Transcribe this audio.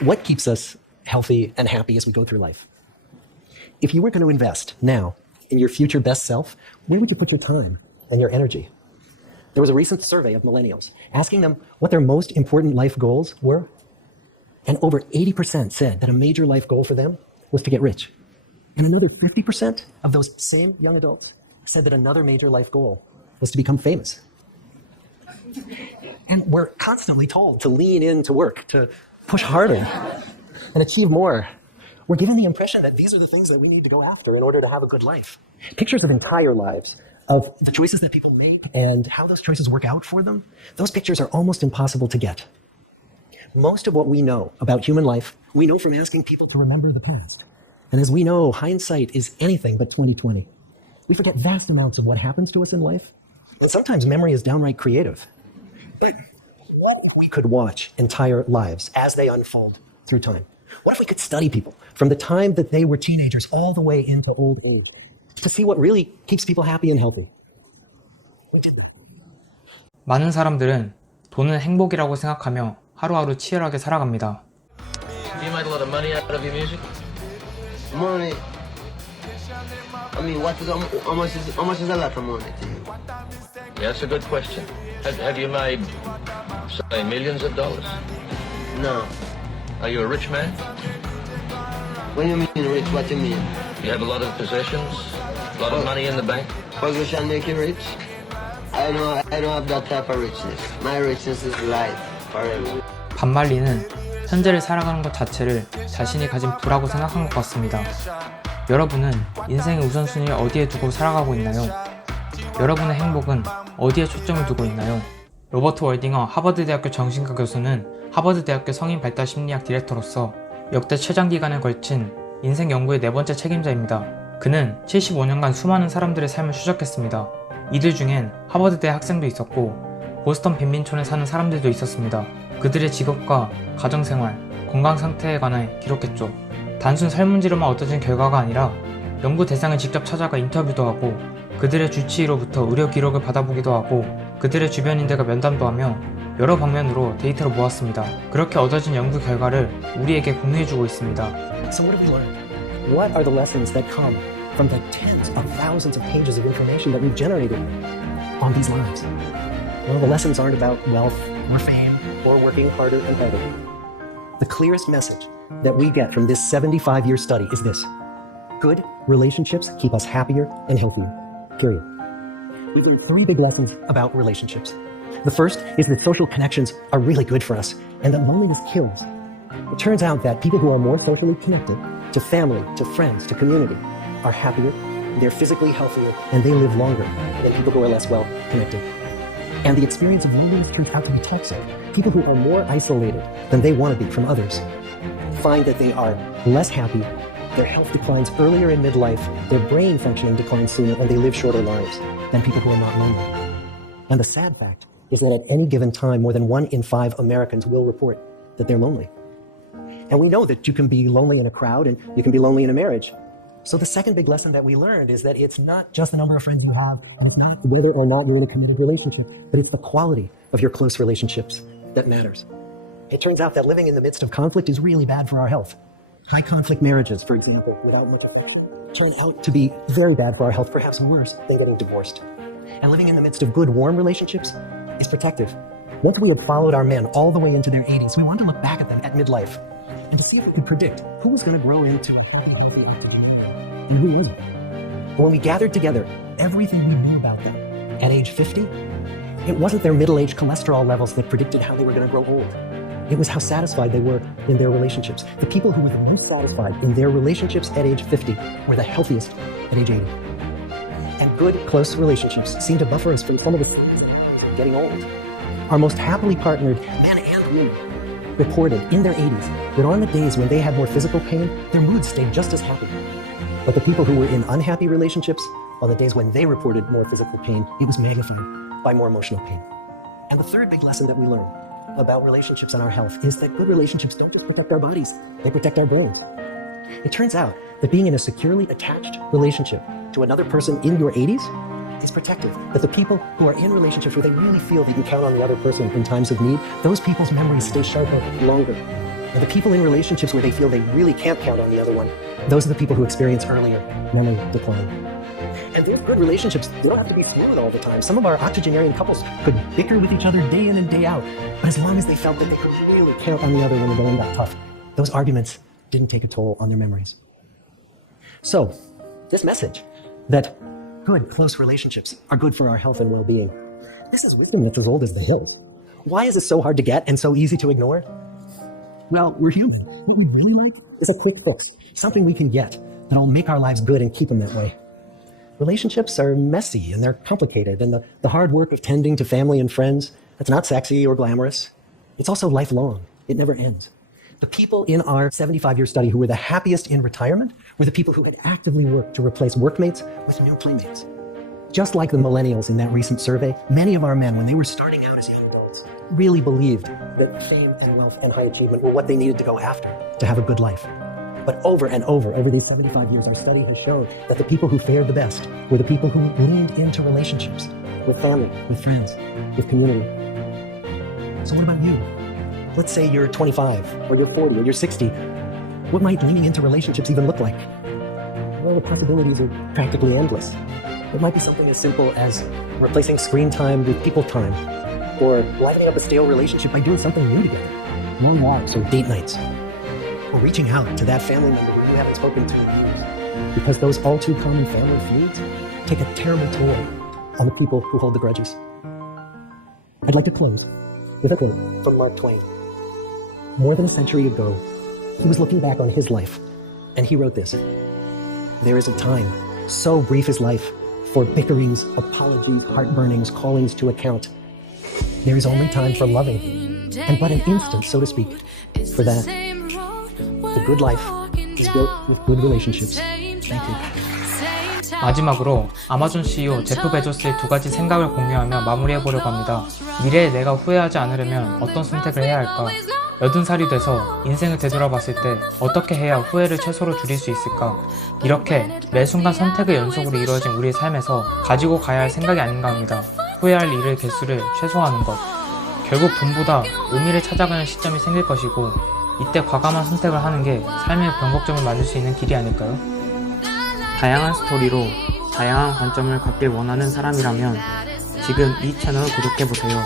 What keeps us healthy and happy as we go through life? If you were going to invest now in your future best self, where would you put your time and your energy? There was a recent survey of millennials asking them what their most important life goals were. And over 80% said that a major life goal for them was to get rich. And another 50% of those same young adults said that another major life goal was to become famous. And we're constantly told to lean into work, to push harder and achieve more. We're given the impression that these are the things that we need to go after in order to have a good life. Pictures of entire lives, of the choices that people make and how those choices work out for them, those pictures are almost impossible to get. Most of what we know about human life, we know from asking people to remember the past. And as we know, hindsight is anything but 20/20. We forget vast amounts of what happens to us in life, and sometimes memory is downright creative. But what if we could watch entire lives as they unfold through time? What if we could study people from the time that they were teenagers all the way into old age to see what really keeps people happy and healthy? We did that. 많은 사람들은 돈은 행복이라고 생각하며 하루하루 치열하게 살아갑니다. You made a lot of money out of your music? Money. I mean, how much is a lot of money to you? Yeah, that's a good question. Have you made, say, millions of dollars? No. Are you a rich man? When you mean rich, what you mean? You have a lot of possessions, a lot of money in the bank? Position make you rich? I don't have that type of richness. My richness is life, forever. 반말리는 현재를 살아가는 것 자체를 자신이 가진 부라고 생각한 것 같습니다. 여러분은 인생의 우선순위를 어디에 두고 살아가고 있나요? 여러분의 행복은 어디에 초점을 두고 있나요? 로버트월딩어 하버드대학교 정신과 교수는 하버드대학교 성인발달심리학 디렉터로서 역대 최장기간에 걸친 인생 연구의 4번째 책임자입니다. 그는 75년간 수많은 사람들의 삶을 추적했습니다. 이들 중엔 하버드대 학생도 있었고 보스턴 빈민촌에 사는 사람들도 있었습니다. 그들의 직업과 가정생활, 건강 상태에 관해 기록했죠. 단순 설문지로만 얻어진 결과가 아니라 연구 대상을 직접 찾아가 인터뷰도 하고 그들의 주치의로부터 의료 기록을 받아보기도 하고 그들의 주변인들과 면담도 하며 여러 방면으로 데이터를 모았습니다. 그렇게 얻어진 연구 결과를 우리에게 공유해주고 있습니다. So what have we learned? What are the lessons that come from the tens of thousands of pages of information that we've generated on these lives? Well, the lessons aren't about wealth or fame or working harder and harder. The clearest message that we get from this 75-year study is this: good relationships keep us happier and healthier, period. We've learned 3 big lessons about relationships. The first is that social connections are really good for us and that loneliness kills. It turns out that people who are more socially connected to family, to friends, to community are happier, they're physically healthier, and they live longer than people who are less well connected. And the experience of loneliness turns out to be toxic. People who are more isolated than they want to be from others find that they are less happy, their health declines earlier in midlife, their brain functioning declines sooner, and they live shorter lives than people who are not lonely. And the sad fact is that at any given time, more than 1 in 5 Americans will report that they're lonely. And we know that you can be lonely in a crowd and you can be lonely in a marriage. So the second big lesson that we learned is that it's not just the number of friends you have, and it's not whether or not you're in a committed relationship, but it's the quality of your close relationships that matters. It turns out that living in the midst of conflict is really bad for our health. High conflict marriages, for example, without much affection, turn out to be very bad for our health, perhaps worse than getting divorced. And living in the midst of good, warm relationships is protective. Once we had followed our men all the way into their 80s, we wanted to look back at them at midlife and to see if we could predict who was going to grow into a healthy, active human and who wasn't. And when we gathered together everything we knew about them at age 50, it wasn't their middle-aged cholesterol levels that predicted how they were going to grow old. It was how satisfied they were in their relationships. The people who were the most satisfied in their relationships at age 50 were the healthiest at age 80. And good, close relationships seem to buffer us from some of the symptoms of getting old. Our most happily partnered men and women reported in their 80s that on the days when they had more physical pain, their moods stayed just as happy. But the people who were in unhappy relationships, on the days when they reported more physical pain, it was magnified by more emotional pain. And the third big lesson that we learned about relationships and our health is that good relationships don't just protect our bodies, they protect our brain. It turns out that being in a securely attached relationship to another person in your 80s is protective. That the people who are in relationships where they really feel they can count on the other person in times of need, those people's memories stay sharper longer. And the people in relationships where they feel they really can't count on the other one, those are the people who experience earlier memory decline. And those good relationships, they don't have to be smooth all the time. Some of our octogenarian couples could bicker with each other day in and day out, but as long as they felt that they could really count on the other when the going got tough, those arguments didn't take a toll on their memories. So, this message that good, close relationships are good for our health and well-being, this is wisdom that's as old as the hills. Why is it so hard to get and so easy to ignore? Well, we're human. What we'd really like is a quick fix, something we can get that'll make our lives good and keep them that way. Relationships are messy and they're complicated, and the hard work of tending to family and friends, that's not sexy or glamorous. It's also lifelong. It never ends. The people in our 75-year study who were the happiest in retirement were the people who had actively worked to replace workmates with new playmates. Just like the millennials in that recent survey, many of our men, when they were starting out as young adults, really believed that fame and wealth and high achievement were what they needed to go after to have a good life. But over and over these 75 years, our study has shown that the people who fared the best were the people who leaned into relationships with family, with friends, with community. So what about you? Let's say you're 25, or you're 40, or you're 60. What might leaning into relationships even look like? Well, the possibilities are practically endless. It might be something as simple as replacing screen time with people time, or lighting up a stale relationship by doing something new together, long walks or date nights, or reaching out to that family member who you haven't spoken to in years, because those all too common family feuds take a terrible toll on the people who hold the grudges. I'd like to close with a quote from Mark Twain. More than a century ago, he was looking back on his life, and he wrote this: "There is a time, so brief is life, for bickerings, apologies, heartburnings, callings to account. There is only time for loving, and but an instant, so to speak, for that. The good life is built with good relationships." Thank you. 마지막으로 아마존 CEO 제프 베조스의 두 가지 생각을 공유하며 마무리해보려고 합니다. 미래에 내가 후회하지 않으려면 어떤 선택을 해야 할까? 80살이 돼서 인생을 되돌아봤을 때 어떻게 해야 후회를 최소로 줄일 수 있을까? 이렇게 매 순간 선택의 연속으로 이루어진 우리의 삶에서 가지고 가야 할 생각이 아닌가 합니다. 후회할 일의 개수를 최소화하는 것. 결국 돈보다 의미를 찾아가는 시점이 생길 것이고, 이때 과감한 선택을 하는 게 삶의 변곡점을 만들 수 있는 길이 아닐까요? 다양한 스토리로 다양한 관점을 갖길 원하는 사람이라면 지금 이 채널을 구독해보세요.